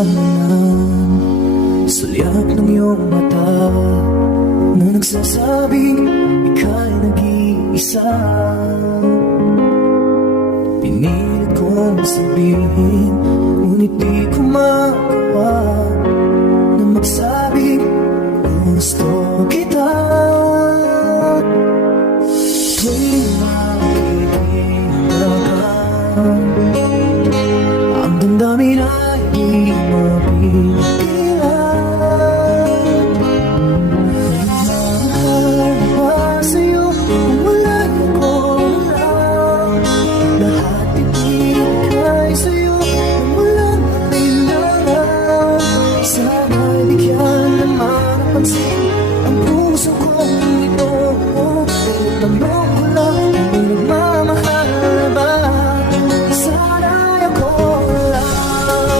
nagmamahalan, sulyap ng iyong mata na nagsasabing ika'y nag-iisa. Pinilit kong sabihin, ngunit di ko magawa na magsabing gusto kita. Tuwing makikita ka, ang damdamin ay di mapigilan.